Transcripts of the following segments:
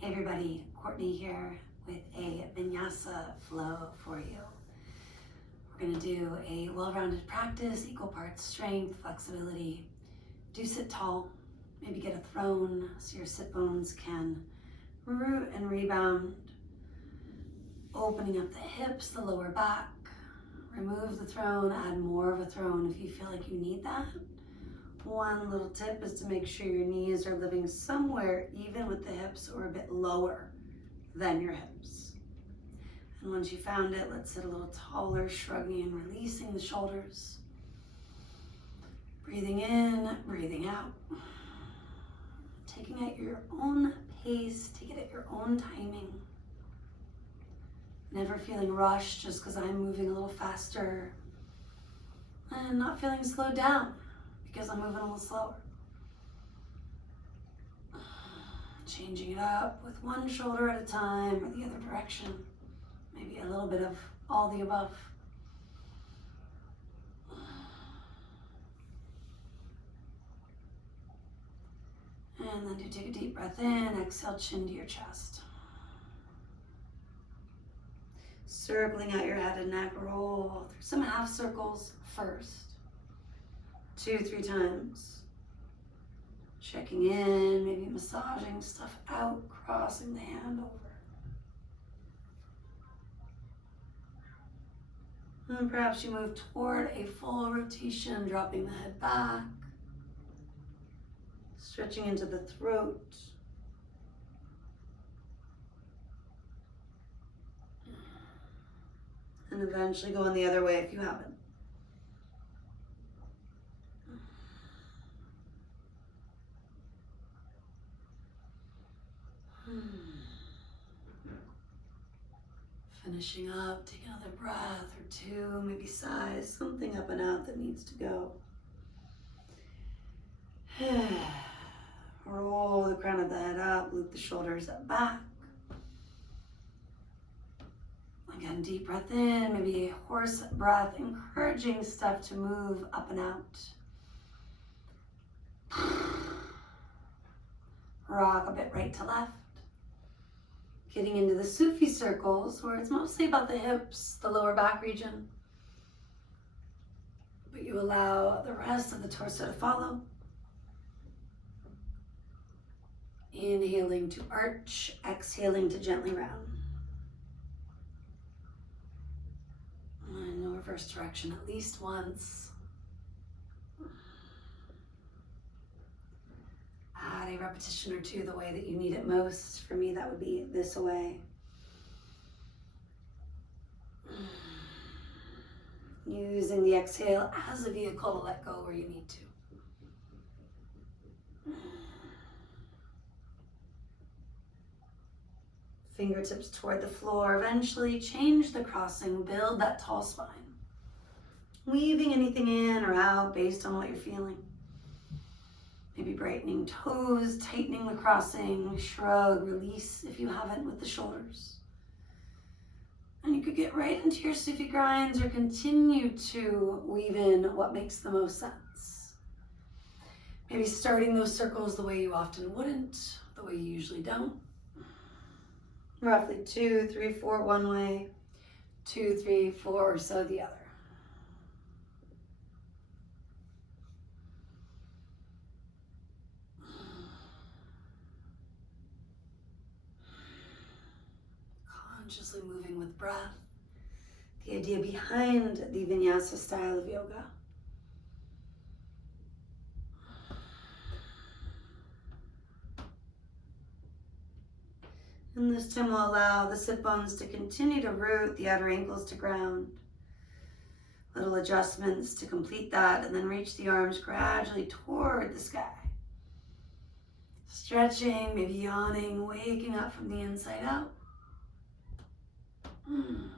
Hey everybody, Courtney here with a Vinyasa flow for you. We're going to do a well-rounded practice, equal parts strength, flexibility. Do sit tall, maybe get a throne so your sit bones can root and rebound. Opening up the hips, the lower back. Remove the throne, add more of a throne if you feel like you need that. One little tip is to make sure your knees are living somewhere even with the hips or a bit lower than your hips. And once you found it, let's sit a little taller, shrugging and releasing the shoulders. Breathing in, breathing out. Taking at your own pace, take it at your own timing. Never feeling rushed just because I'm moving a little faster. And not feeling slowed down because I'm moving a little slower. Changing it up with one shoulder at a time or the other direction. Maybe a little bit of all the above. And then do take a deep breath in, exhale, chin to your chest. Circling out your head and neck, roll through some half circles first. 2-3 times. Checking in, maybe massaging stuff out, crossing the hand over. And perhaps you move toward a full rotation, dropping the head back. Stretching into the throat. And eventually going the other way if you haven't. Finishing up, take another breath or two, maybe sighs, something up and out that needs to go. Roll the crown of the head up, loop the shoulders up back. Again, deep breath in, maybe a horse breath, encouraging stuff to move up and out. Rock a bit right to left. Getting into the Sufi circles where it's mostly about the hips, the lower back region. But you allow the rest of the torso to follow. Inhaling to arch, exhaling to gently round. And no reverse direction at least once. Add a repetition or two the way that you need it most. For me, that would be this way. Using the exhale as a vehicle to let go where you need to. Fingertips toward the floor. Eventually change the crossing, build that tall spine. Weaving anything in or out based on what you're feeling. Maybe brightening toes, tightening the crossing, shrug, release if you haven't with the shoulders. And you could get right into your Sufi grinds or continue to weave in what makes the most sense. Maybe starting those circles the way you often wouldn't, the way you usually don't. Roughly 2, 3, 4 one way, 2, 3, 4 or so the other. Consciously moving with breath. The idea behind the Vinyasa style of yoga. And this time will allow the sit bones to continue to root, the outer ankles to ground. Little adjustments to complete that, and then reach the arms gradually toward the sky. Stretching, maybe yawning, waking up from the inside out. And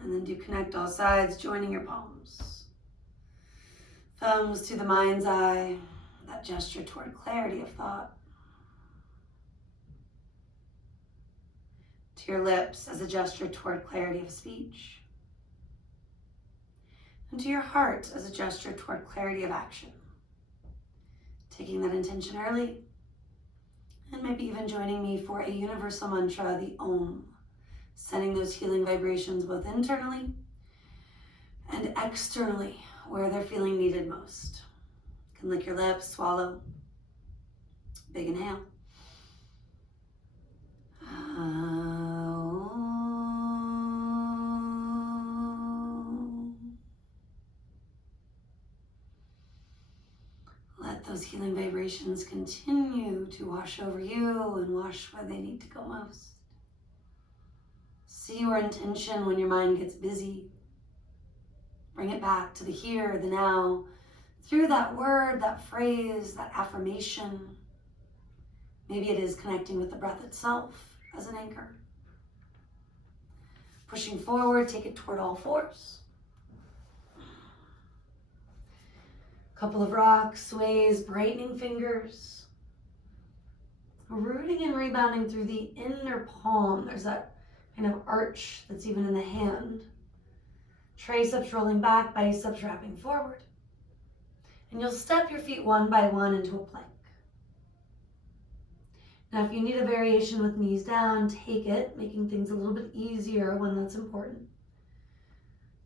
then do connect all sides, joining your palms. Thumbs to the mind's eye, that gesture toward clarity of thought. To your lips as a gesture toward clarity of speech. And to your heart as a gesture toward clarity of action. taking that intention early, and maybe even joining me for a universal mantra, the Om, sending those healing vibrations both internally and externally where they're feeling needed most. You can lick your lips, swallow, big inhale. Let those healing vibrations continue to wash over you and wash where they need to go most. See your intention when your mind gets busy. Bring it back to the here, the now, through that word, that phrase, that affirmation. Maybe it is connecting with the breath itself as an anchor. Pushing forward, take it toward all fours. Couple of rocks, sways, brightening fingers. Rooting and rebounding through the inner palm. There's that kind of arch that's even in the hand. Triceps rolling back, biceps wrapping forward. And you'll step your feet one by one into a plank. Now, if you need a variation with knees down, take it, making things a little bit easier when that's important.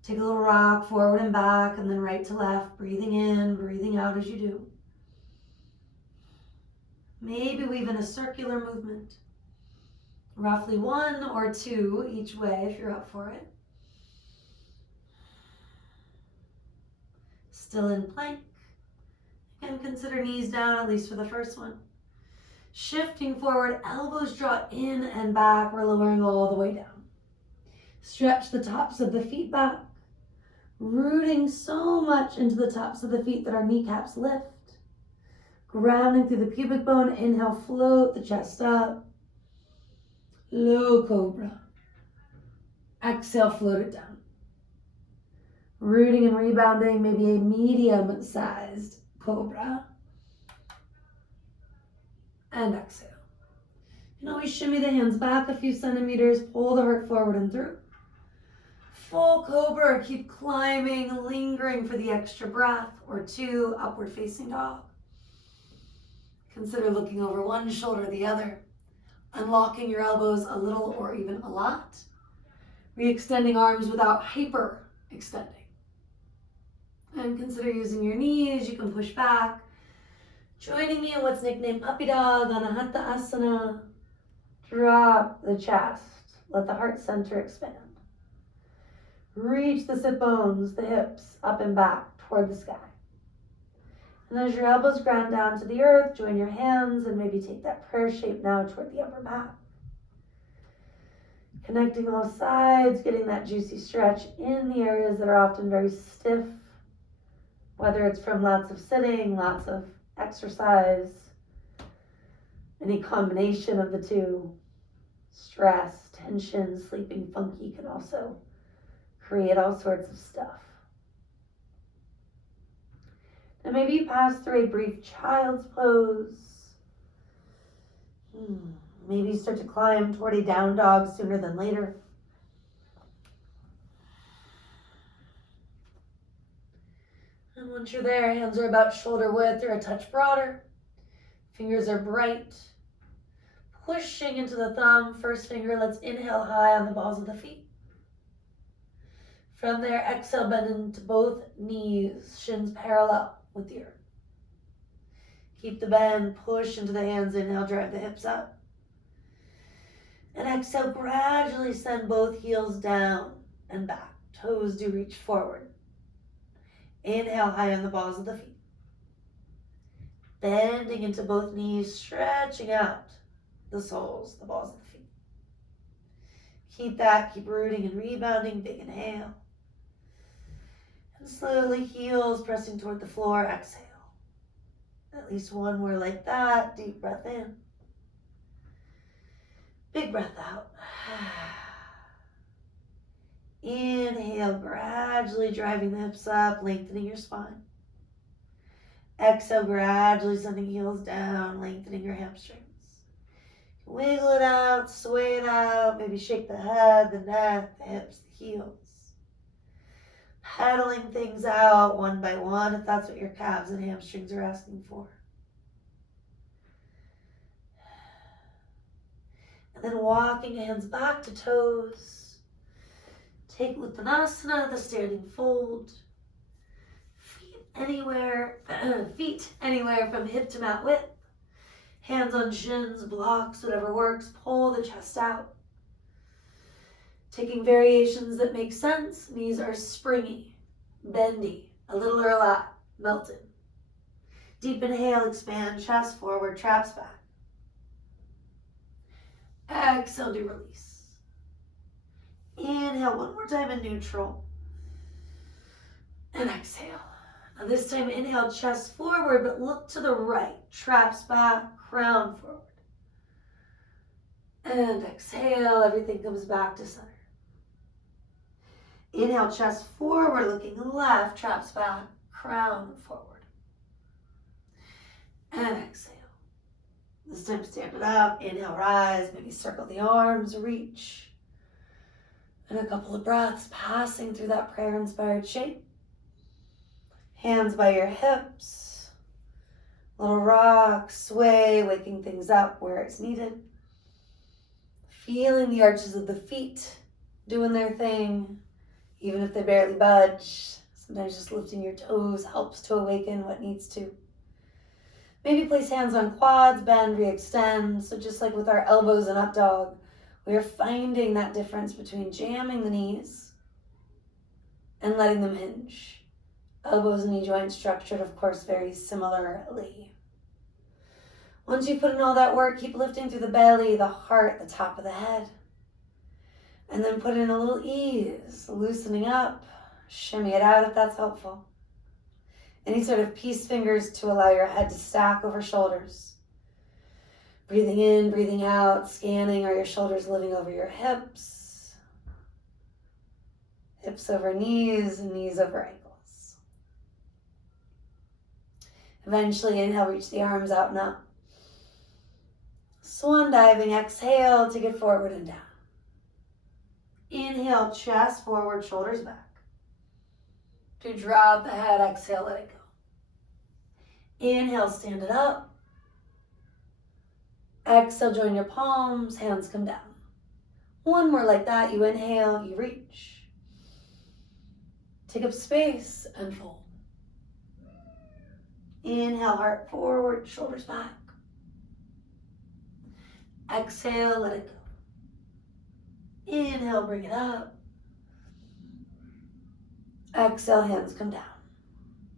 Take a little rock forward and back, and then right to left, breathing in, breathing out as you do. Maybe weave in a circular movement, roughly 1 or 2 each way if you're up for it. Still in plank. Again, consider knees down, at least for the first one. Shifting forward, elbows draw in and back. We're lowering all the way down. Stretch the tops of the feet back, rooting so much into the tops of the feet that our kneecaps lift. Grounding through the pubic bone. Inhale, float the chest up. Low cobra. Exhale, float it down. Rooting and rebounding, maybe a medium-sized cobra. And exhale. You can always shimmy the hands back a few centimeters, pull the heart forward and through. Full cobra, keep climbing, lingering for the extra breath or 2, upward facing dog. Consider looking over one shoulder or the other, unlocking your elbows a little or even a lot. Re-extending arms without hyper-extending. And consider using your knees. You can push back. Joining me in what's nicknamed puppy dog, Anahata Asana. Drop the chest. Let the heart center expand. Reach the sit bones, the hips, up and back toward the sky. And as your elbows ground down to the earth, join your hands and maybe take that prayer shape now toward the upper back. Connecting all sides, getting that juicy stretch in the areas that are often very stiff, whether it's from lots of sitting, lots of exercise, any combination of the two. Stress, tension, sleeping funky can also create all sorts of stuff. And maybe you pass through a brief child's pose. Maybe you start to climb toward a down dog sooner than later. And once you're there, hands are about shoulder width or a touch broader. Fingers are bright. Pushing into the thumb, first finger, let's inhale high on the balls of the feet. From there, exhale, bend into both knees, shins parallel with the earth. Keep the bend, push into the hands, inhale, drive the hips up. And exhale, gradually send both heels down and back. Toes do reach forward. Inhale, high on the balls of the feet. Bending into both knees, stretching out the soles, the balls of the feet. Keep that, keep rooting and rebounding, big inhale. And slowly heels pressing toward the floor, exhale. At least one more like that, deep breath in. Big breath out. Inhale, gradually driving the hips up, lengthening your spine. Exhale, gradually sending heels down, lengthening your hamstrings. Wiggle it out, sway it out, maybe shake the head, the neck, the hips, the heels. Pedaling things out one by one if that's what your calves and hamstrings are asking for. And then walking hands back to toes. Take Uttanasana, the standing fold. Feet anywhere from hip to mat width. Hands on shins, blocks, whatever works. Pull the chest out. Taking variations that make sense. Knees are springy, bendy, a little or a lot, melted. Deep inhale, expand, chest forward, traps back. Exhale, do release. Inhale one more time in neutral. And exhale. Now this time inhale, chest forward, but look to the right. Traps back, crown forward. And exhale, everything comes back to center. Inhale, chest forward, looking left, traps back, crown forward. And exhale. This time stand it up, inhale, rise, maybe circle the arms, reach. And a couple of breaths passing through that prayer-inspired shape. Hands by your hips. Little rock, sway, waking things up where it's needed. Feeling the arches of the feet doing their thing, even if they barely budge. Sometimes just lifting your toes helps to awaken what needs to. Maybe place hands on quads, bend, re-extend. So just like with our elbows and up dog, we are finding that difference between jamming the knees and letting them hinge. Elbows and knee joints structured, of course, very similarly. Once you put in all that work, keep lifting through the belly, the heart, the top of the head. And then put in a little ease, loosening up, shimmy it out if that's helpful. Any sort of peace fingers to allow your head to stack over shoulders. Breathing in, breathing out, scanning, are your shoulders living over your hips? Hips over knees, and knees over ankles. Eventually, inhale, reach the arms out and up. Swan diving, exhale, take it forward and down. Inhale, chest forward, shoulders back. To drop the head, exhale, let it go. Inhale, stand it up. Exhale, join your palms, hands come down. One more like that. You inhale, you reach. Take up space and fold. Inhale, heart forward, shoulders back. Exhale, let it go. Inhale, bring it up. Exhale, hands come down.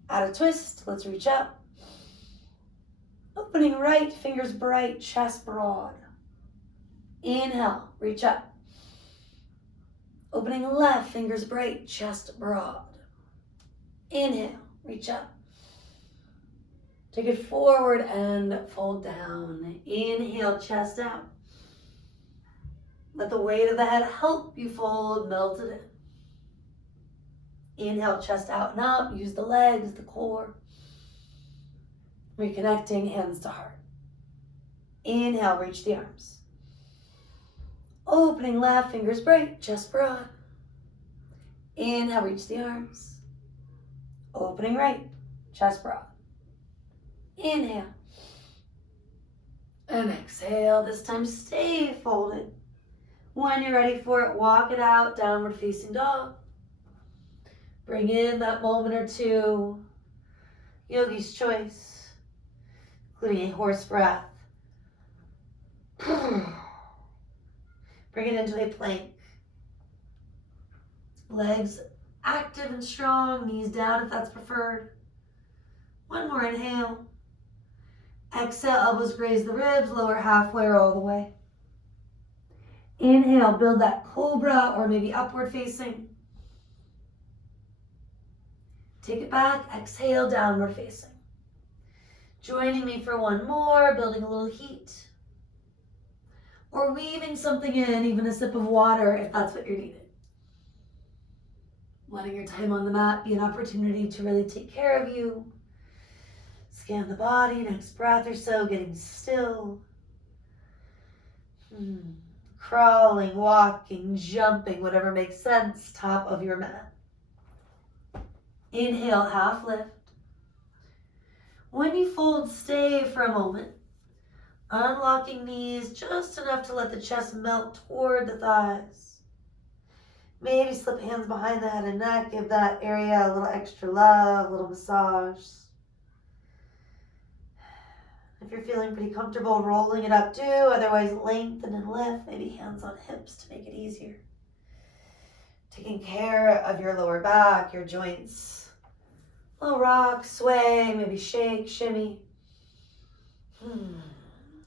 Add a twist, let's reach up. Opening right, fingers bright, chest broad. Inhale, reach up. Opening left, fingers bright, chest broad. Inhale, reach up. Take it forward and fold down. Inhale, chest out. Let the weight of the head help you fold, melt it in. Inhale, chest out and up. Use the legs, the core. Reconnecting, hands to heart. Inhale, reach the arms. Opening left, fingers bright, chest broad. Inhale, reach the arms. Opening right, chest broad. Inhale. And exhale. This time stay folded. When you're ready for it, walk it out, downward facing dog. Bring in that moment or two. Yogi's choice, including a horse breath. Bring it into a plank. Legs active and strong, knees down if that's preferred. One more inhale. Exhale, elbows graze the ribs, lower halfway or all the way. Inhale, build that cobra or maybe upward facing. Take it back, exhale, downward facing. Joining me for one more, building a little heat. Or weaving something in, even a sip of water if that's what you're needing. Letting your time on the mat be an opportunity to really take care of you. Scan the body, next breath or so, getting still. Crawling, walking, jumping, whatever makes sense, top of your mat. Inhale, half lift. When you fold, stay for a moment. Unlocking knees just enough to let the chest melt toward the thighs. Maybe slip hands behind the head and neck. Give that area a little extra love, a little massage. If you're feeling pretty comfortable, rolling it up too. Otherwise, lengthen and lift. Maybe hands on hips to make it easier. Taking care of your lower back, your joints. A little rock, sway, maybe shake, shimmy.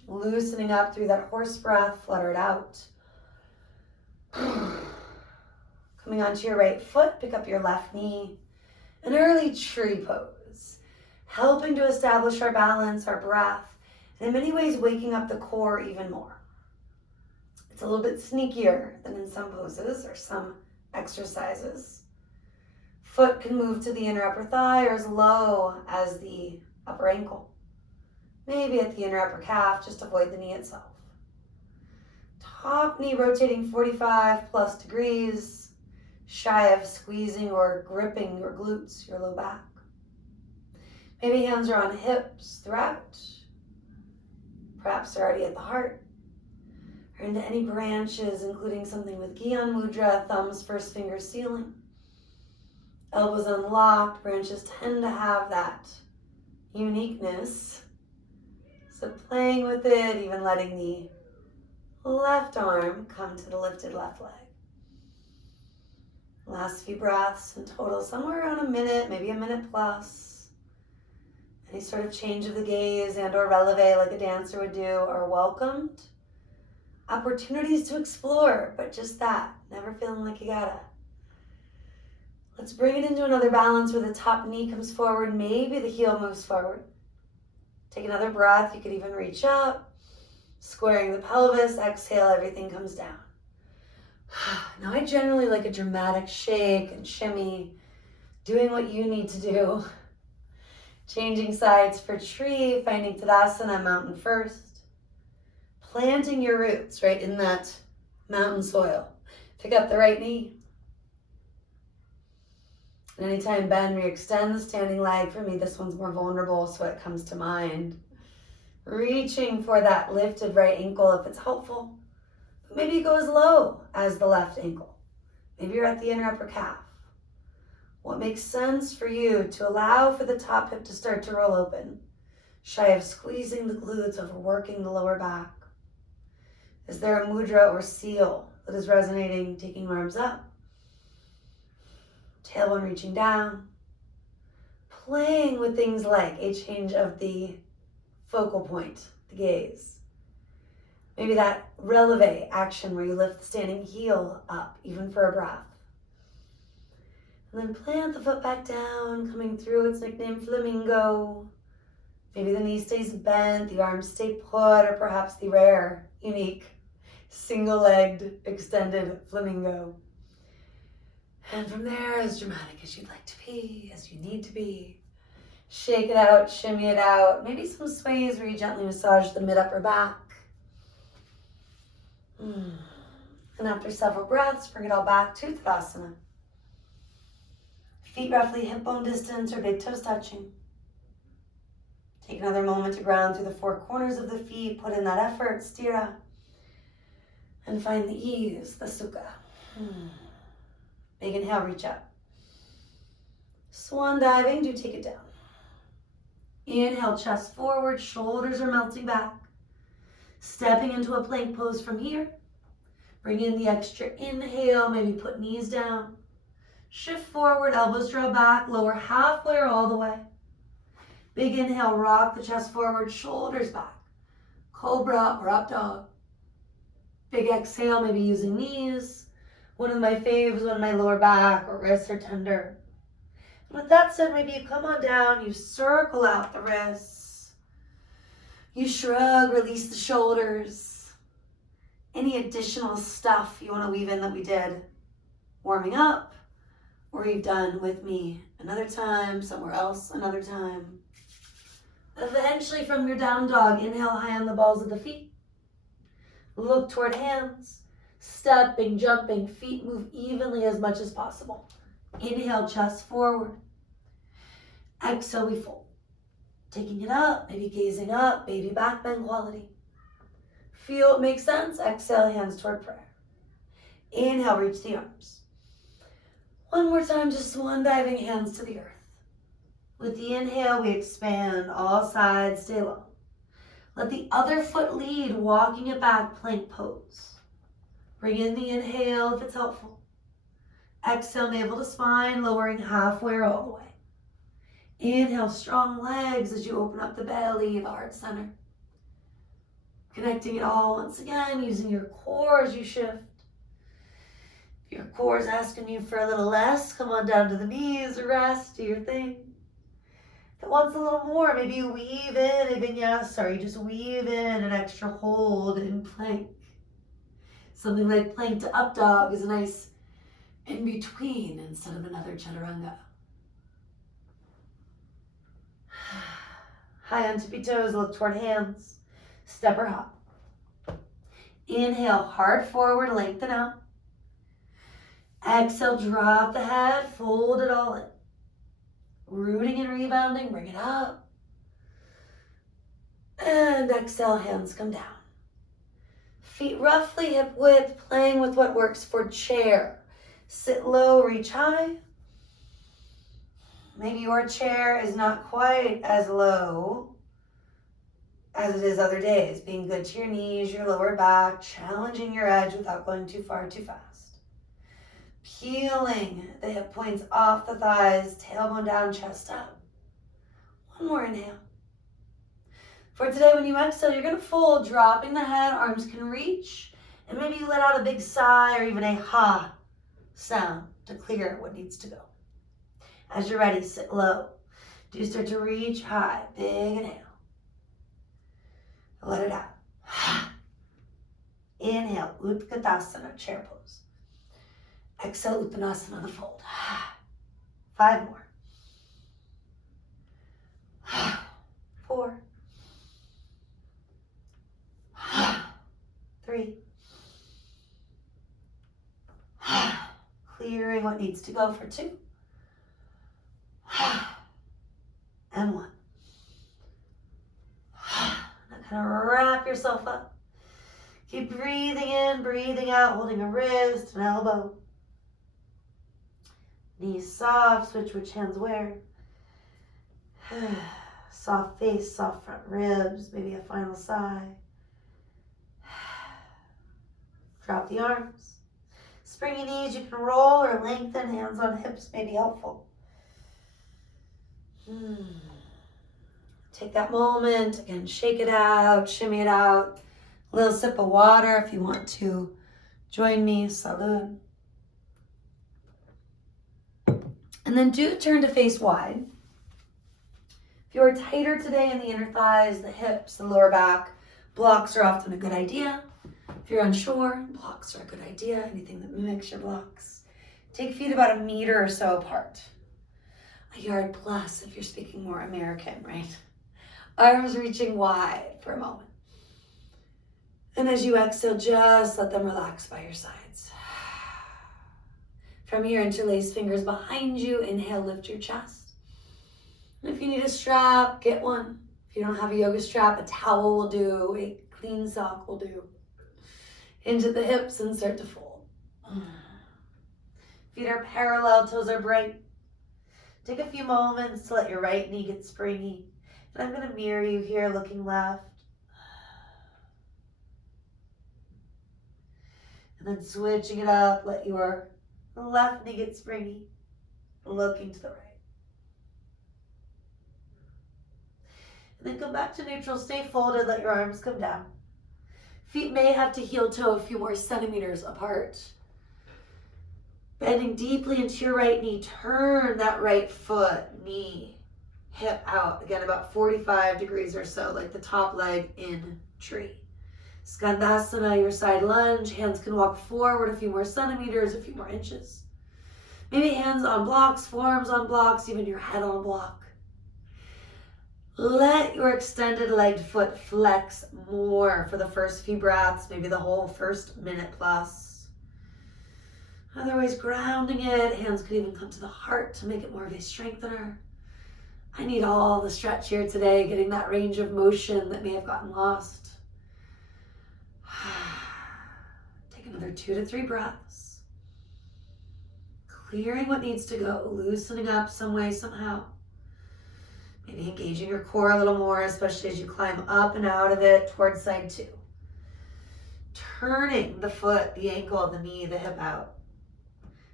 Loosening up through that horse breath, flutter it out. Coming onto your right foot, pick up your left knee. An early tree pose, helping to establish our balance, our breath, and in many ways waking up the core even more. It's a little bit sneakier than in some poses or some exercises. Foot can move to the inner upper thigh or as low as the upper ankle. Maybe at the inner upper calf, just avoid the knee itself. Top knee rotating 45 plus degrees, shy of squeezing or gripping your glutes, your low back. Maybe hands are on hips throughout. Perhaps they're already at the heart or into any branches, including something with Gyan Mudra, thumbs, first finger ceiling. Elbows unlocked, branches tend to have that uniqueness. So playing with it, even letting the left arm come to the lifted left leg. Last few breaths in total, somewhere around a minute, maybe a minute plus. Any sort of change of the gaze and or releve like a dancer would do are welcomed. Opportunities to explore, but just that, never feeling like you gotta. Let's bring it into another balance where the top knee comes forward, maybe the heel moves forward. Take another breath, you could even reach up, squaring the pelvis, exhale, everything comes down. Now I generally like a dramatic shake and shimmy, doing what you need to do. Changing sides for tree, finding Tadasana, mountain first. Planting your roots right in that mountain soil. Pick up the right knee. And anytime bend, re-extend the standing leg. For me, this one's more vulnerable, so it comes to mind. Reaching for that lifted right ankle if it's helpful. But maybe go as low as the left ankle. Maybe you're at the inner upper calf. What makes sense for you to allow for the top hip to start to roll open, shy of squeezing the glutes, overworking the lower back? Is there a mudra or seal that is resonating, taking arms up? Tailbone reaching down. Playing with things like a change of the focal point, the gaze. Maybe that releve action where you lift the standing heel up, even for a breath. And then plant the foot back down, coming through its nickname flamingo. Maybe the knee stays bent, the arms stay put, or perhaps the rare, unique, single-legged, extended flamingo. And from there, as dramatic as you'd like to be, as you need to be, shake it out, shimmy it out. Maybe some sways where you gently massage the mid-upper back. And after several breaths, bring it all back to Tadasana. Feet roughly hip bone distance or big toes touching. Take another moment to ground through the four corners of the feet. Put in that effort, stira. And find the ease, the sukha. Big inhale, reach up. Swan diving, do take it down. Inhale, chest forward, shoulders are melting back. Stepping into a plank pose from here. Bring in the extra inhale, maybe put knees down. Shift forward, elbows draw back, lower halfway or all the way. Big inhale, rock the chest forward, shoulders back. Cobra or up dog. Big exhale, maybe using knees. One of my faves when my lower back or wrists are tender. And with that said, maybe you come on down, you circle out the wrists. You shrug, release the shoulders. Any additional stuff you want to weave in that we did warming up, or you've done with me another time, somewhere else another time. Eventually from your down dog, inhale high on the balls of the feet. Look toward hands. Stepping, jumping, feet move evenly as much as possible. Inhale, chest forward. Exhale, we fold. Taking it up, maybe gazing up, baby back bend quality. Feel it make sense? Exhale, hands toward prayer. Inhale, reach the arms. One more time, just swan diving, hands to the earth. With the inhale, we expand all sides, stay long. Let the other foot lead, walking it back, plank pose. Bring in the inhale if it's helpful. Exhale, navel to spine, lowering halfway or all the way. Inhale, strong legs as you open up the belly, the heart center. Connecting it all once again, using your core as you shift. If your core is asking you for a little less, come on down to the knees, rest, do your thing. If it wants a little more, maybe you weave in a vinyasa, or you just weave in an extra hold in plank. Something like plank to up dog is a nice in between instead of another chaturanga. High on tippy toes, look toward hands. Step or hop. Inhale, heart forward, lengthen out. Exhale, drop the head, fold it all in. Rooting and rebounding, bring it up. And exhale, hands come down. Feet roughly hip width, playing with what works for chair. Sit low, reach high. Maybe your chair is not quite as low as it is other days. Being good to your knees, your lower back, challenging your edge without going too far, too fast. Peeling the hip points off the thighs, tailbone down, chest up. One more inhale. For today, when you exhale, you're going to fold, dropping the head, arms can reach, and maybe you let out a big sigh or even a ha sound to clear what needs to go. As you're ready, sit low. Do start to reach high, big inhale. Let it out. Inhale, Utkatasana, chair pose. Exhale, Uttanasana, the fold. 5 more. 4. 3. Clearing what needs to go for 2. And 1. Now kind of wrap yourself up. Keep breathing in, breathing out, holding a wrist, an elbow. Knees soft, switch which hands where. Soft face, soft front ribs, maybe a final sigh. Drop the arms. Springy knees, you can roll or lengthen, hands on hips may be helpful. Take that moment, again, shake it out, shimmy it out. A little sip of water if you want to join me, salud. And then do turn to face wide. If you're tighter today in the inner thighs, the hips, the lower back, blocks are often a good idea. If you're unsure, blocks are a good idea. Anything that mimics your blocks. Take feet about 1 meter or so apart. 1 yard plus if you're speaking more American, right? Arms reaching wide for a moment. And as you exhale, just let them relax by your sides. From here, interlace fingers behind you. Inhale, lift your chest. And if you need a strap, get one. If you don't have a yoga strap, a towel will do. A clean sock will do. Into the hips and start to fold. Feet are parallel, toes are bright. Take a few moments to let your right knee get springy. And I'm going to mirror you here, looking left. And then switching it up, let your left knee get springy, looking to the right. And then come back to neutral, stay folded, let your arms come down. Feet may have to heel toe a few more centimeters apart. Bending deeply into your right knee, turn that right foot, knee, hip out. Again, about 45 degrees or so, like the top leg in tree. Skandasana, your side lunge. Hands can walk forward a few more centimeters, a few more inches. Maybe hands on blocks, forearms on blocks, even your head on a block. Let your extended legged foot flex more for the first few breaths, maybe the whole first minute plus. Otherwise, grounding it. Hands could even come to the heart to make it more of a strengthener. I need all the stretch here today, getting that range of motion that may have gotten lost. Take another 2 to 3 breaths. Clearing what needs to go, loosening up some way, somehow. Maybe engaging your core a little more, especially as you climb up and out of it towards side 2. Turning the foot, the ankle, the knee, the hip out.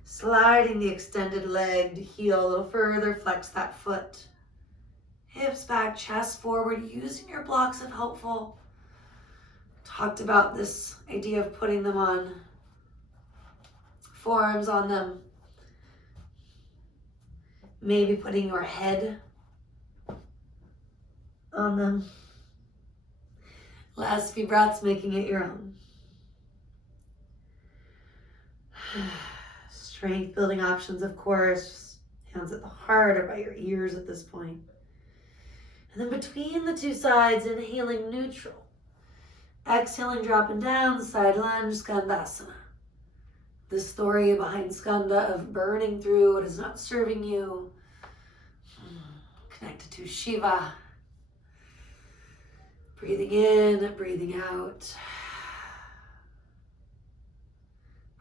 Sliding the extended leg to heel a little further, flex that foot. Hips back, chest forward, using your blocks if helpful. Talked about this idea of putting them on, forearms on them. Maybe putting your head on them. Last few breaths, making it your own. Strength building options, of course. Hands at the heart or by your ears at this point. And then between the 2 sides, inhaling neutral. Exhaling, dropping down, side lunge, skandasana. The story behind skanda of burning through what is not serving you. Connected to Shiva. Breathing in, breathing out.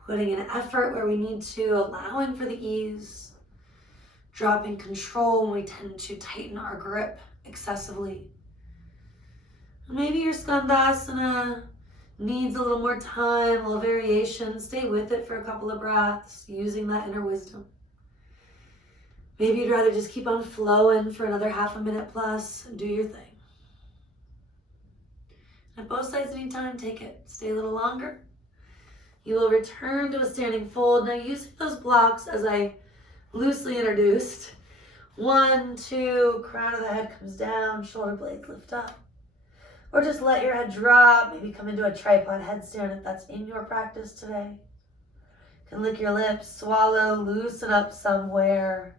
Putting an effort where we need to, allowing for the ease. Dropping control when we tend to tighten our grip excessively. Maybe your skandasana needs a little more time, a little variation. Stay with it for a couple of breaths, using that inner wisdom. Maybe you'd rather just keep on flowing for another half a minute plus. Do your thing. If both sides need time, take it. Stay a little longer. You will return to a standing fold. Now using those blocks as I loosely introduced. 1, 2, crown of the head comes down, shoulder blades lift up. Or just let your head drop, maybe come into a tripod headstand if that's in your practice today. You can lick your lips, swallow, loosen up somewhere.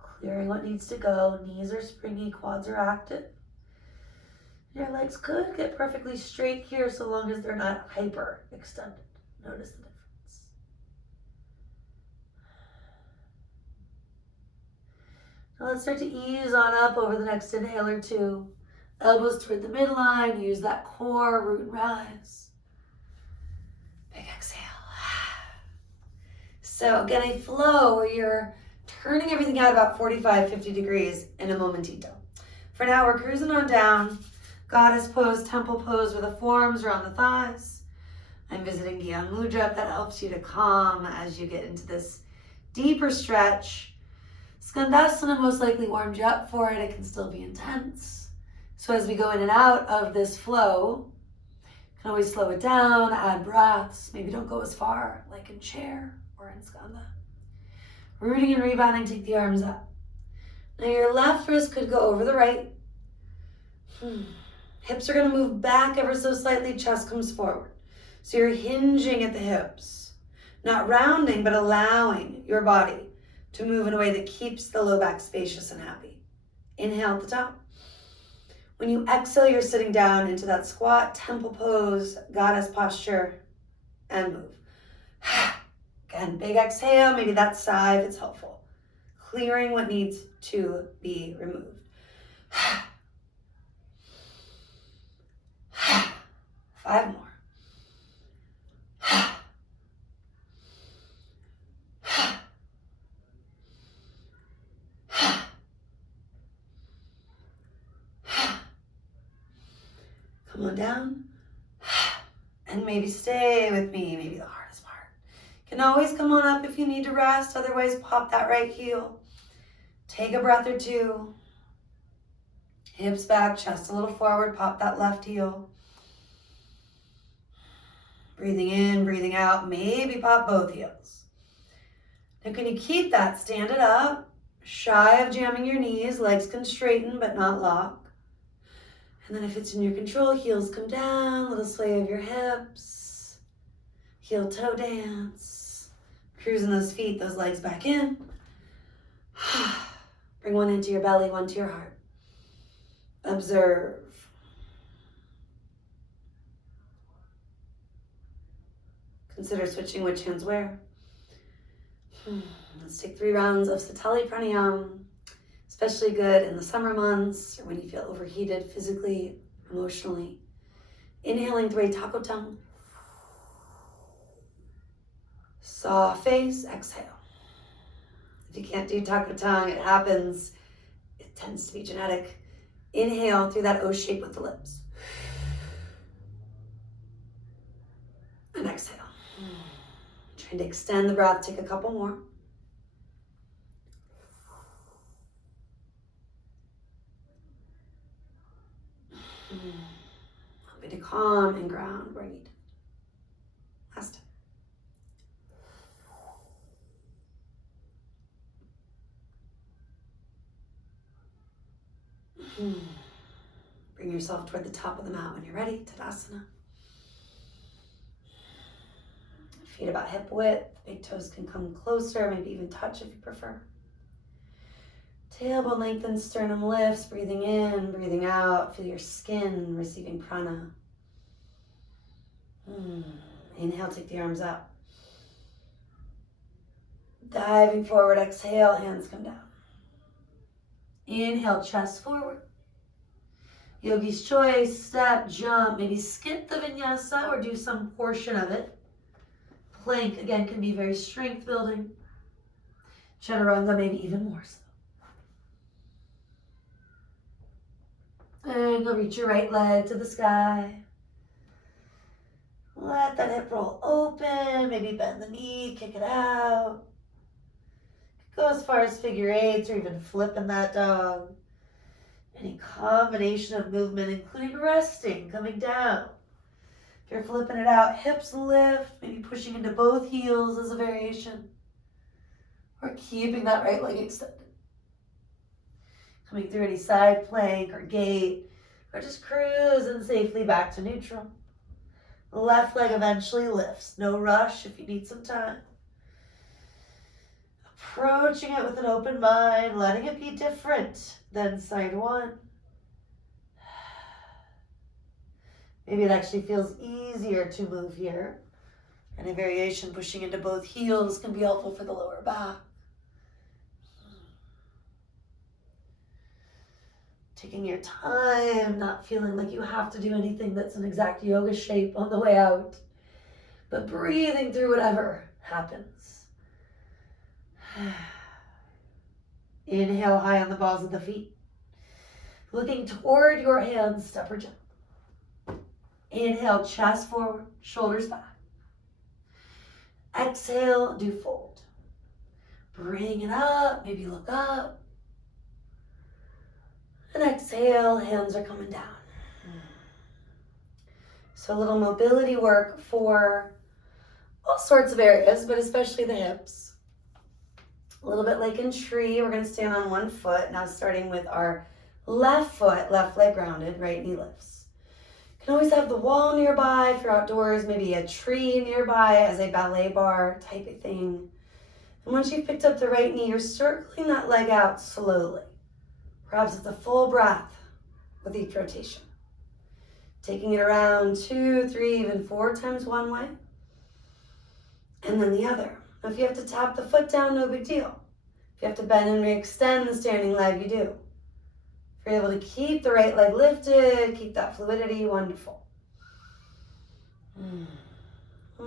Clearing what needs to go. Knees are springy, quads are active. Your legs could get perfectly straight here so long as they're not hyper extended. Notice the difference. Now let's start to ease on up over the next inhale or 2. Elbows toward the midline. Use that core, root and rise. Big exhale. So again, a flow where you're turning everything out about 45, 50 degrees in a momentito. For now, we're cruising on down. Goddess pose, temple pose where the forearms are on the thighs. I'm visiting Gyan Mudra. That helps you to calm as you get into this deeper stretch. Skandasana most likely warmed you up for it. It can still be intense. So as we go in and out of this flow, you can always slow it down, add breaths. Maybe don't go as far, like in chair or in skanda. Rooting and rebounding, take the arms up. Now your left wrist could go over the right. Hips are going to move back ever so slightly, chest comes forward. So you're hinging at the hips. Not rounding, but allowing your body to move in a way that keeps the low back spacious and happy. Inhale at the top. When you exhale, you're sitting down into that squat, temple pose, goddess posture, and move. Again, big exhale, maybe that sigh if it's helpful. Clearing what needs to be removed. 5 more. Come on down. And maybe stay with me, maybe the hardest part. You can always come on up if you need to rest, otherwise pop that right heel. Take a breath or 2. Hips back, chest a little forward, pop that left heel. Breathing in, breathing out, maybe pop both heels. Now can you keep that? Stand it up, shy of jamming your knees, legs can straighten but not lock. And then if it's in your control, heels come down, little sway of your hips, heel toe dance, cruising those feet, those legs back in. Bring one into your belly, one to your heart. Observe. Consider switching which hands where. Let's take 3 rounds of Satali Pranayam. This Especially good in the summer months or when you feel overheated physically, emotionally. Inhaling through a taco tongue. Saw face, exhale. If you can't do taco tongue, it happens. It tends to be genetic. Inhale through that O shape with the lips. And exhale. Trying to extend the breath, take a couple more. Help me to calm and ground where needed. Last time. Bring yourself toward the top of the mat when you're ready. Tadasana. Feet about hip width. Big toes can come closer, maybe even touch if you prefer. Tailbone lengthens, sternum lifts. Breathing in, breathing out. Feel your skin receiving prana. Inhale, take the arms up. Diving forward, exhale, hands come down. Inhale, chest forward. Yogi's choice, step, jump, maybe skip the vinyasa or do some portion of it. Plank, again, can be very strength building. Chaturanga, maybe even more so. And you'll reach your right leg to the sky. Let that hip roll open, maybe bend the knee, kick it out. Go as far as figure eights or even flipping that dog. Any combination of movement, including resting, coming down. If you're flipping it out, hips lift, maybe pushing into both heels as a variation. Or keeping that right leg extended. Coming through any side plank or gate, or just cruising safely back to neutral. The left leg eventually lifts. No rush if you need some time. Approaching it with an open mind, letting it be different than side one. Maybe it actually feels easier to move here. Any variation pushing into both heels can be helpful for the lower back. Taking your time, not feeling like you have to do anything that's an exact yoga shape on the way out, but breathing through whatever happens. Inhale high on the balls of the feet. Looking toward your hands, step or jump. Inhale, chest forward, shoulders back. Exhale, do fold. Bring it up, maybe look up. And exhale, hands are coming down. So a little mobility work for all sorts of areas, but especially the hips. A little bit like in tree, we're going to stand on one foot. Now starting with our left foot, left leg grounded, right knee lifts. You can always have the wall nearby if you're outdoors, maybe a tree nearby as a ballet bar type of thing. And once you've picked up the right knee, you're circling that leg out slowly. Perhaps it's a full breath with each rotation. Taking it around 2, 3, even 4 times one way. And then the other. Now, if you have to tap the foot down, no big deal. If you have to bend and re-extend the standing leg, you do. If you're able to keep the right leg lifted, keep that fluidity, wonderful. And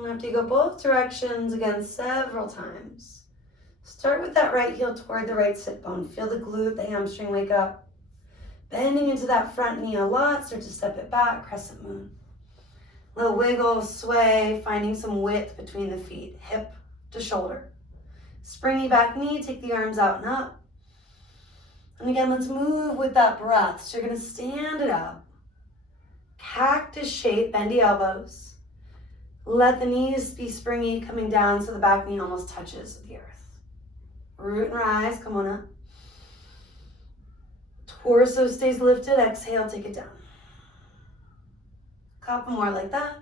after you go both directions, again, several times, start with that right heel toward the right sit bone. Feel the glute, the hamstring wake up. Bending into that front knee a lot, start to step it back, crescent moon. Little wiggle, sway, finding some width between the feet, hip to shoulder. Springy back knee, take the arms out and up. And again, let's move with that breath. So you're going to stand it up. Cactus shape, bendy elbows. Let the knees be springy, coming down so the back knee almost touches the earth. Root and rise, come on up. Torso stays lifted, exhale, take it down. Couple more like that.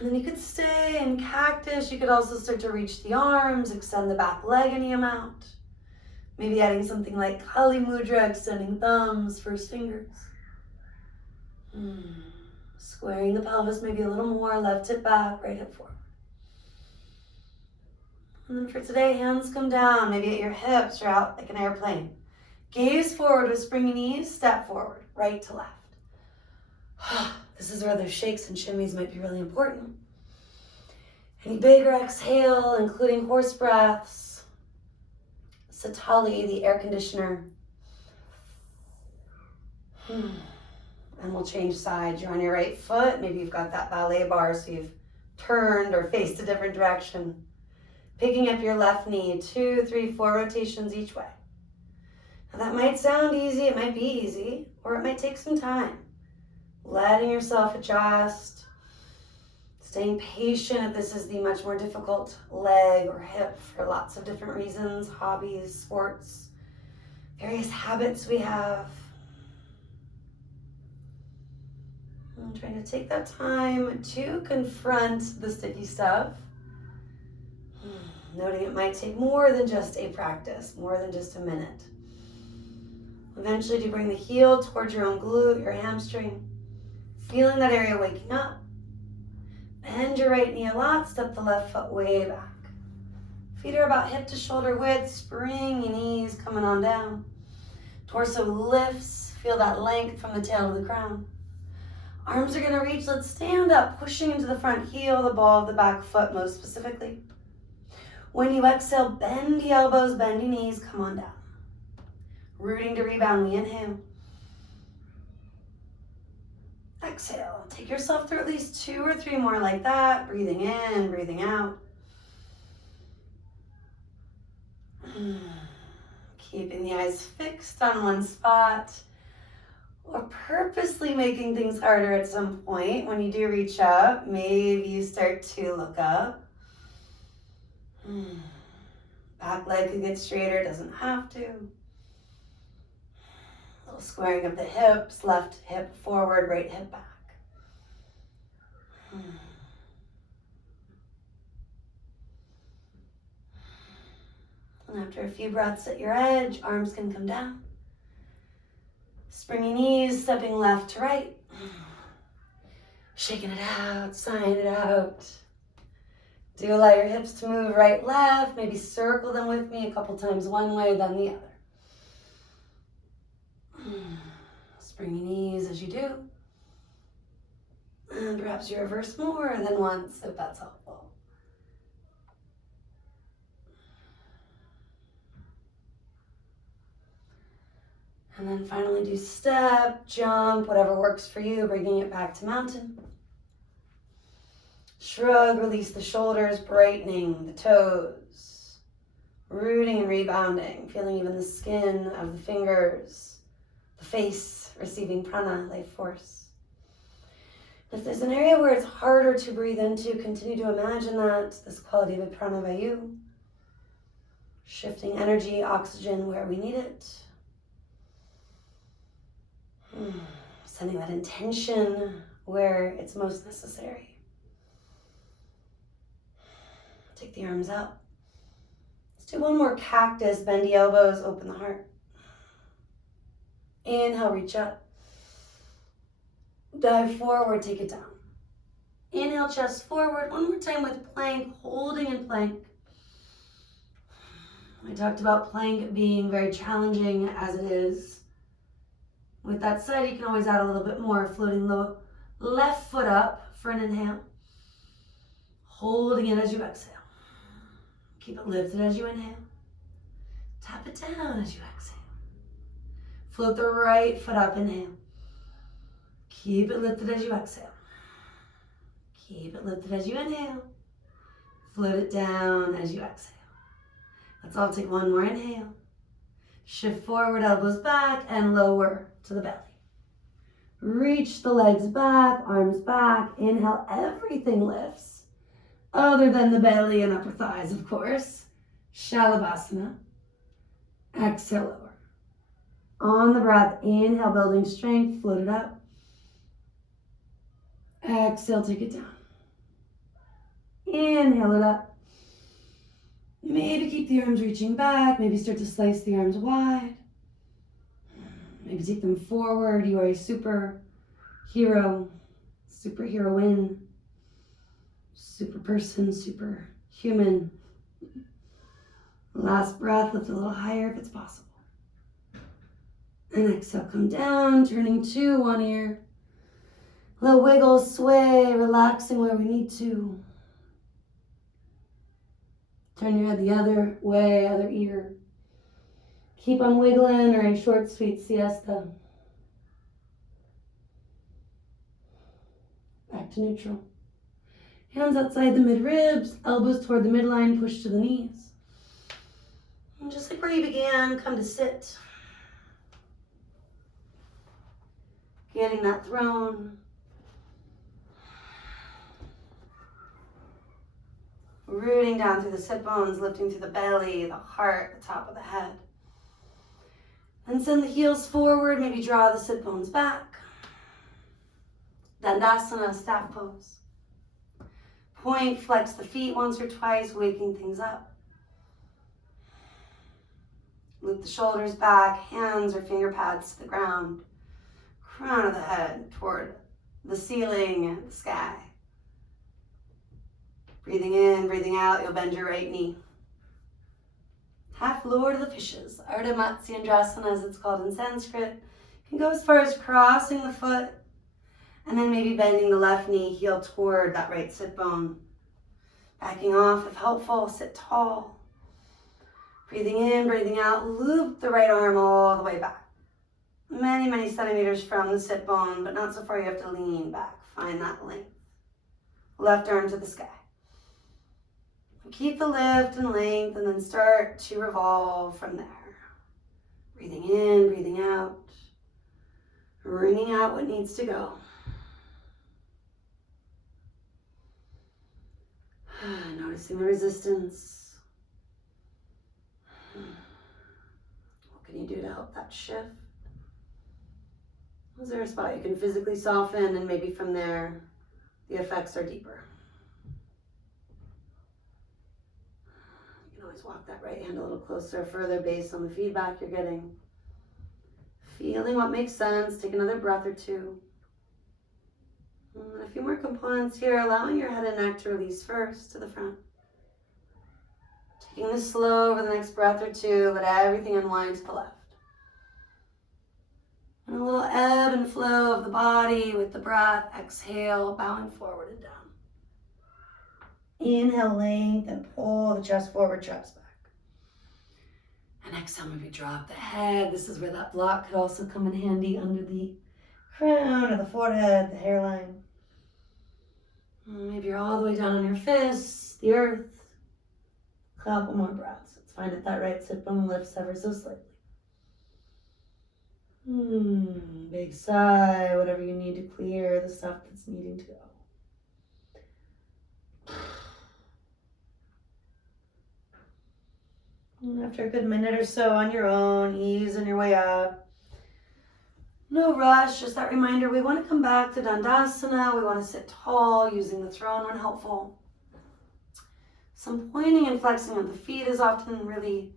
And then you could stay in cactus. You could also start to reach the arms, extend the back leg any amount. Maybe adding something like Kali Mudra, extending thumbs, first fingers. Squaring the pelvis maybe a little more, left hip back, right hip forward. And then for today, hands come down, maybe at your hips or out like an airplane. Gaze forward with springy knees, step forward, right to left. This is where those shakes and shimmies might be really important. Any big or exhale, including horse breaths. Satali, the air conditioner. And we'll change sides. You're on your right foot. Maybe you've got that ballet bar, so you've turned or faced a different direction. Picking up your left knee, 2, 3, 4 rotations each way. Now that might sound easy, it might be easy, or it might take some time. Letting yourself adjust, staying patient if this is the much more difficult leg or hip for lots of different reasons, hobbies, sports, various habits we have. I'm trying to take that time to confront the sticky stuff. Noting it might take more than just a practice, more than just a minute. Eventually, do bring the heel towards your own glute, your hamstring. Feeling that area waking up. Bend your right knee a lot, step the left foot way back. Feet are about hip to shoulder width, springy knees coming on down. Torso lifts, feel that length from the tail to the crown. Arms are gonna reach, let's stand up, pushing into the front heel, the ball of the back foot most specifically. When you exhale, bend the elbows, bend your knees, come on down. Rooting to rebound, we inhale. Exhale, take yourself through at least 2 or 3 more like that. Breathing in, breathing out. Keeping the eyes fixed on one spot. Or purposely making things harder at some point. When you do reach up, maybe you start to look up. Back leg could get straighter, doesn't have to. A little squaring of the hips, left hip forward, right hip back. And after a few breaths at your edge, arms can come down. Springy knees, stepping left to right. Shaking it out, sighing it out. Do allow your hips to move right, left. Maybe circle them with me a couple times one way, then the other. Springy knees as you do. And perhaps you reverse more than once if that's helpful. And then finally do step, jump, whatever works for you, bringing it back to mountain. Shrug, release the shoulders, brightening the toes. Rooting and rebounding, feeling even the skin of the fingers, the face receiving prana, life force. If there's an area where it's harder to breathe into, continue to imagine that, this quality of prana vayu. Shifting energy, oxygen where we need it. Sending that intention where it's most necessary. Take the arms up. Let's do one more cactus. Bend the elbows, open the heart. Inhale, reach up. Dive forward, take it down. Inhale, chest forward. One more time with plank, holding in plank. I talked about plank being very challenging as it is. With that said, you can always add a little bit more, floating the left foot up for an inhale. Holding it as you exhale. Keep it lifted as you inhale. Tap it down as you exhale. Float the right foot up, inhale. Keep it lifted as you exhale. Keep it lifted as you inhale. Float it down as you exhale. Let's all take one more inhale. Shift forward, elbows back, and lower to the belly. Reach the legs back, arms back. Inhale, everything lifts. Other than the belly and upper thighs, of course. Shalabhasana. Exhale, lower. On the breath, inhale, building strength, float it up. Exhale, take it down. Inhale it up. Maybe keep the arms reaching back. Maybe start to slice the arms wide. Maybe take them forward. You are a superhero. superheroine, super person, super human. Last breath, lift a little higher if it's possible. And exhale, come down, turning to one ear. Little wiggle, sway, relaxing where we need to. Turn your head the other way, other ear. Keep on wiggling, or a short, sweet siesta. Back to neutral. Hands outside the mid-ribs, elbows toward the midline, push to the knees. And just like where you began, come to sit. Getting that throne. Rooting down through the sit bones, lifting through the belly, the heart, the top of the head. And send the heels forward, maybe draw the sit bones back. Dandasana, staff pose. Point, flex the feet once or twice, waking things up. Loop the shoulders back, hands or finger pads to the ground. Crown of the head toward the ceiling, the sky. Breathing in, breathing out, you'll bend your right knee. Half Lord of the Fishes, Ardha Matsyendrasana as it's called in Sanskrit. You can go as far as crossing the foot and then maybe bending the left knee, heel toward that right sit bone. Backing off if helpful, sit tall. Breathing in, breathing out, loop the right arm all the way back. Many, many centimeters from the sit bone, but not so far you have to lean back. Find that length. Left arm to the sky. Keep the lift and length and then start to revolve from there. Breathing in, breathing out. Wringing out what needs to go. Noticing the resistance. What can you do to help that shift? Is there a spot you can physically soften, and maybe from there the effects are deeper? You can always walk that right hand a little closer, further based on the feedback you're getting. Feeling what makes sense. Take another breath or two. And a few more components here, allowing your head and neck to release first to the front. Taking this slow over the next breath or two, let everything unwind to the left. And a little ebb and flow of the body with the breath. Exhale, bowing forward and down. Inhale, length, and pull the chest forward, traps back. And exhale, maybe drop the head. This is where that block could also come in handy under the crown or the forehead, the hairline. Maybe you're all the way down on your fists, the earth. A couple more breaths. Let's find that right sit bone lifts ever so slightly. Big sigh, whatever you need to clear the stuff that's needing to go. And after a good minute or so on your own, easing your way up. No rush, just that reminder, we want to come back to Dandasana. We want to sit tall, using the throne when helpful. Some pointing and flexing of the feet is often really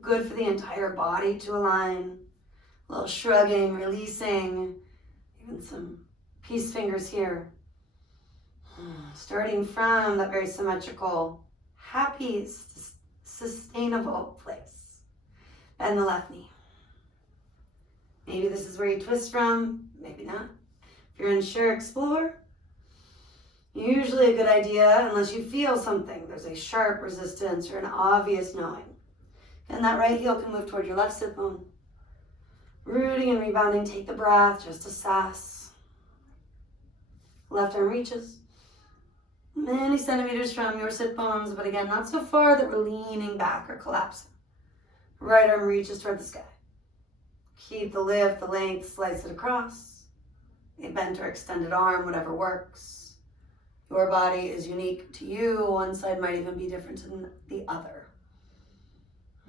good for the entire body to align. A little shrugging, releasing, even some peace fingers here. Starting from that very symmetrical, happy, sustainable place. Bend the left knee. Maybe this is where you twist from, maybe not. If you're unsure, explore. Usually a good idea, unless you feel something. There's a sharp resistance or an obvious knowing. And that right heel can move toward your left sit bone. Rooting and rebounding, take the breath, just assess. Left arm reaches. Many centimeters from your sit bones, but again, not so far that we're leaning back or collapsing. Right arm reaches toward the sky. Keep the lift, the length, slice it across. A bent or extended arm, whatever works. Your body is unique to you. One side might even be different than the other.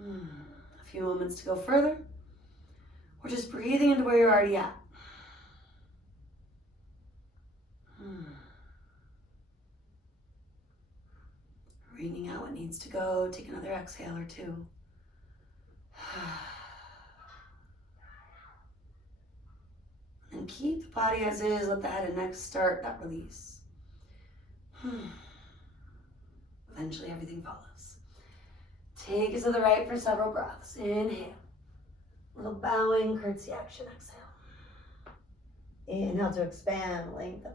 A few moments to go further. Or just breathing into where you're already at. Wringing out what needs to go. Take another exhale or two. And keep the body as is. Let the head and neck start that release. Eventually everything follows. Take it to the right for several breaths. Inhale. Little bowing, curtsy action. Exhale. Inhale to expand, lengthen.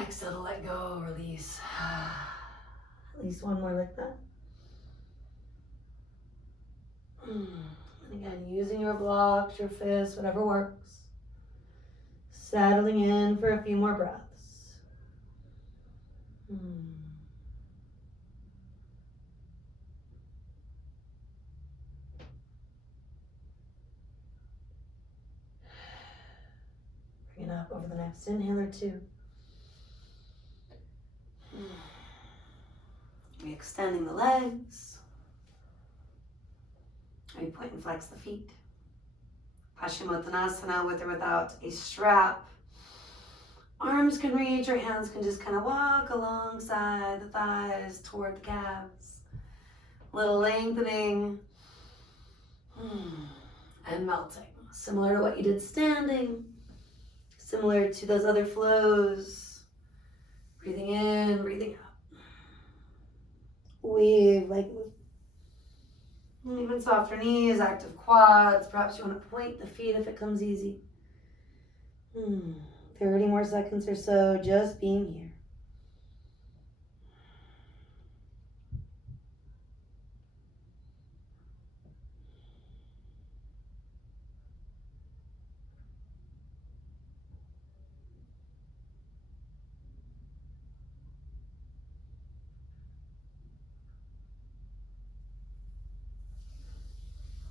Exhale to let go, release. At least one more like that. And again, using your blocks, your fists, whatever works. Settling in for a few more breaths. Bring it up over the next inhale or two. Re-extending the legs. Maybe point and flex the feet. Paschimottanasana with or without a strap. Arms can reach, or hands can just kind of walk alongside the thighs toward the calves. A little lengthening and melting. Similar to what you did standing. Similar to those other flows. Breathing in, breathing out. Weave like even softer knees, active quads. Perhaps you want to point the feet if it comes easy. 30 more seconds or so, just being here.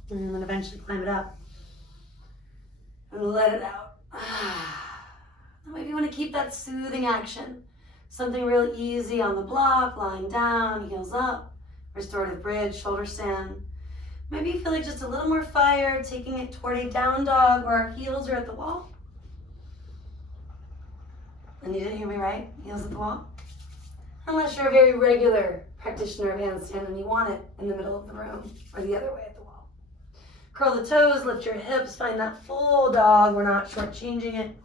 And then eventually climb it up. And let it out. Maybe you want to keep that soothing action. Something real easy on the block, lying down, heels up, restorative bridge, shoulder stand. Maybe you feel like just a little more fire, taking it toward a down dog where our heels are at the wall. And you didn't hear me right? Heels at the wall? Unless you're a very regular practitioner of handstand and you want it in the middle of the room or the other way at the wall. Curl the toes, lift your hips, find that full dog. We're not shortchanging it.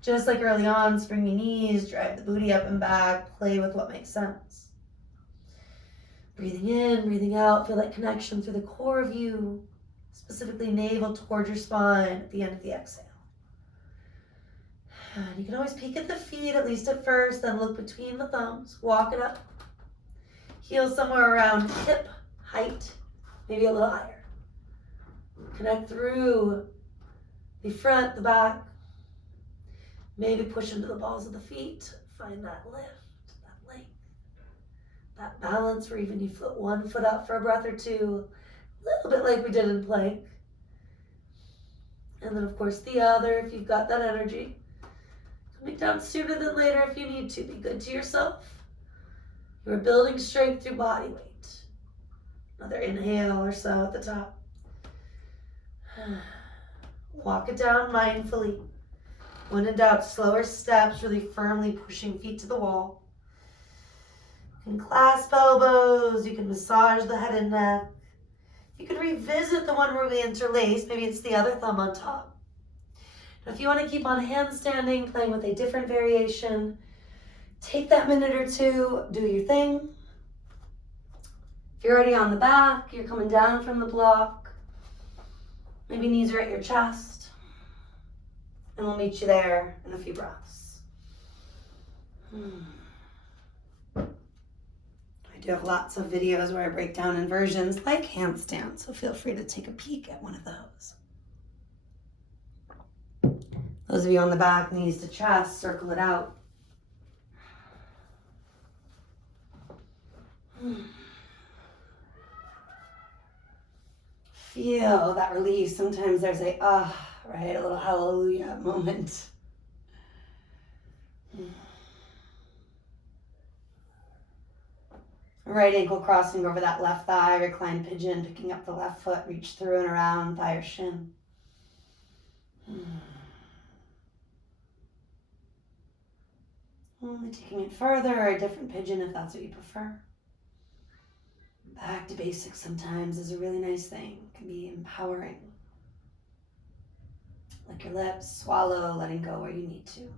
Just like early on, springy knees, drive the booty up and back, play with what makes sense. Breathing in, breathing out, feel that connection through the core of you, specifically navel towards your spine at the end of the exhale. And you can always peek at the feet, at least at first, then look between the thumbs, walk it up. Heels somewhere around hip height, maybe a little higher. Connect through the front, the back. Maybe push into the balls of the feet. Find that lift, that length, that balance where even you float one foot up for a breath or two. A little bit like we did in plank. And then of course the other if you've got that energy. Coming down sooner than later if you need to. Be good to yourself. You're building strength through body weight. Another inhale or so at the top. Walk it down mindfully. When in doubt, slower steps, really firmly pushing feet to the wall. You can clasp elbows, you can massage the head and neck. You can revisit the one where we interlace, maybe it's the other thumb on top. Now, if you want to keep on handstanding, playing with a different variation, take that minute or two, do your thing. If you're already on the back, you're coming down from the block, maybe knees are at your chest. And we'll meet you there in a few breaths. I do have lots of videos where I break down inversions like handstand, so feel free to take a peek at one of those. Those of you on the back, knees to chest, circle it out. Feel that release. Sometimes there's a right? A little hallelujah moment. Right ankle crossing over that left thigh, reclined pigeon, picking up the left foot, reach through and around, thigh or shin. Only taking it further, or a different pigeon if that's what you prefer. Back to basics sometimes is a really nice thing. It can be empowering. Lick your lips, swallow, letting go where you need to.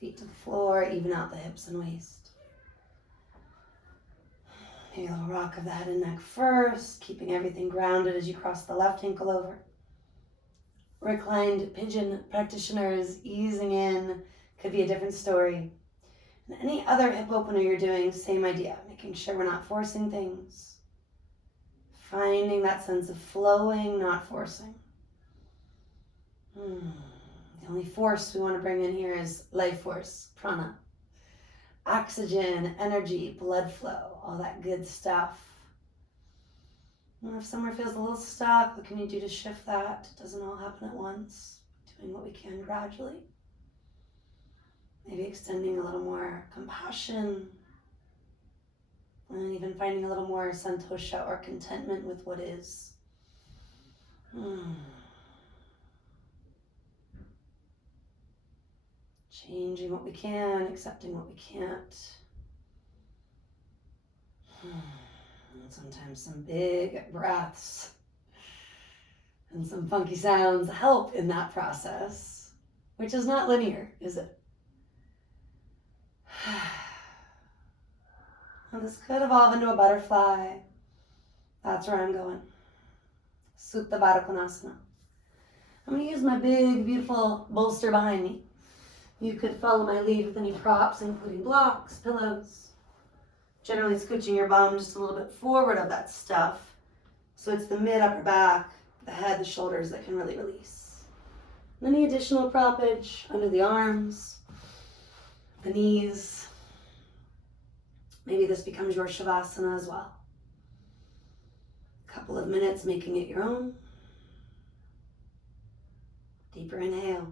Feet to the floor, even out the hips and waist. Maybe a little rock of the head and neck first, keeping everything grounded as you cross the left ankle over. Reclined pigeon practitioners, easing in, could be a different story. And any other hip opener you're doing, same idea, making sure we're not forcing things. Finding that sense of flowing, not forcing. The only force we want to bring in here is life force, prana. Oxygen, energy, blood flow, all that good stuff. And if somewhere feels a little stuck, what can you do to shift that? It doesn't all happen at once. Doing what we can gradually. Maybe extending a little more compassion. And even finding a little more santosha or contentment with what is. Changing what we can, accepting what we can't. And sometimes some big breaths and some funky sounds help in that process, which is not linear, is it? And this could evolve into a butterfly. That's where I'm going. Supta Baddha Konasana. I'm going to use my big, beautiful bolster behind me. You could follow my lead with any props, including blocks, pillows. Generally scooching your bum just a little bit forward of that stuff. So it's the mid, upper back, the head, the shoulders that can really release. And any additional proppage under the arms, the knees. Maybe this becomes your shavasana as well. A couple of minutes making it your own. Deeper inhale.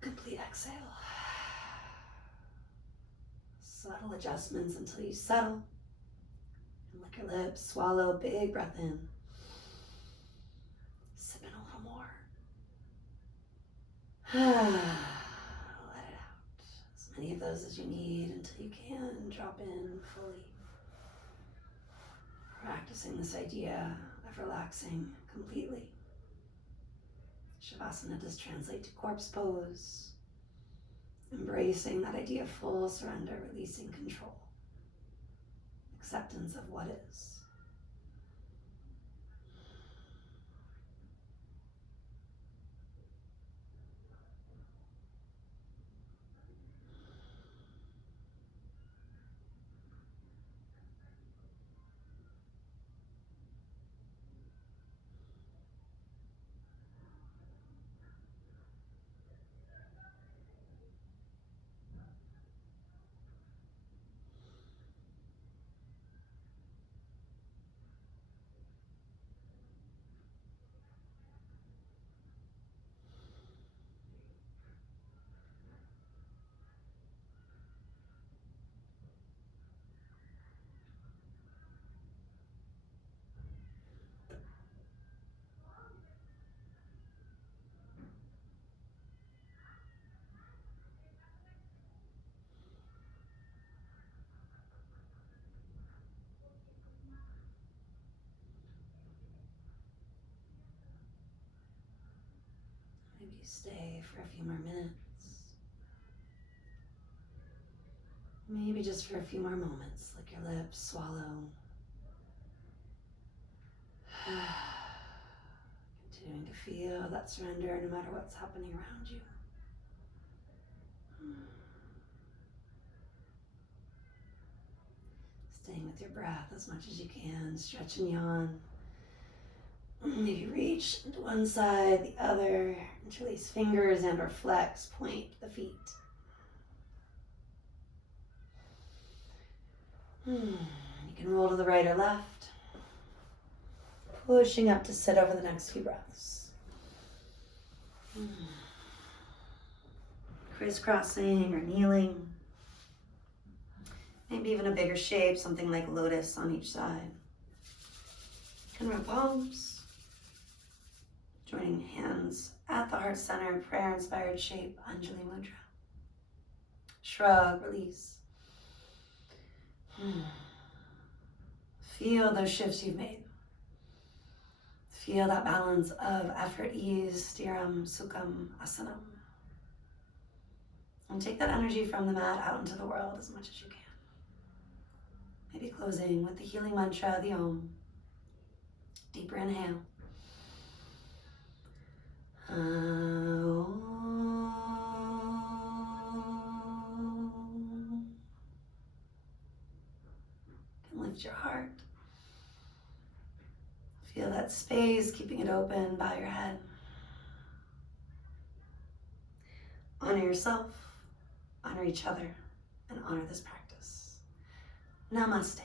Complete exhale. Subtle adjustments until you settle. And lick your lips, swallow, big breath in. Sip in a little more. Let it out. As many of those as you need until you can drop in fully. Practicing this idea of relaxing completely. Shavasana does translate to corpse pose. Embracing that idea of full surrender, releasing control. Acceptance of what is. Maybe stay for a few more minutes. Maybe just for a few more moments. Lick your lips, swallow. Continuing to feel that surrender no matter what's happening around you. Staying with your breath as much as you can. Stretch and yawn. Maybe reach to one side, the other. Interlace fingers and or flex, point the feet. You can roll to the right or left. Pushing up to sit over the next few breaths. crisscrossing or kneeling. Maybe even a bigger shape, something like lotus on each side. You can rub palms, joining hands at the heart center, prayer-inspired shape, Anjali Mudra. Shrug, release. Feel those shifts you've made. Feel that balance of effort, ease, stiram, sukham, asanam. And take that energy from the mat out into the world as much as you can. Maybe closing with the healing mantra, the Om. Deeper inhale. Om. And lift your heart. Feel that space, keeping it open, bow your head. Honor yourself, honor each other, and honor this practice. Namaste.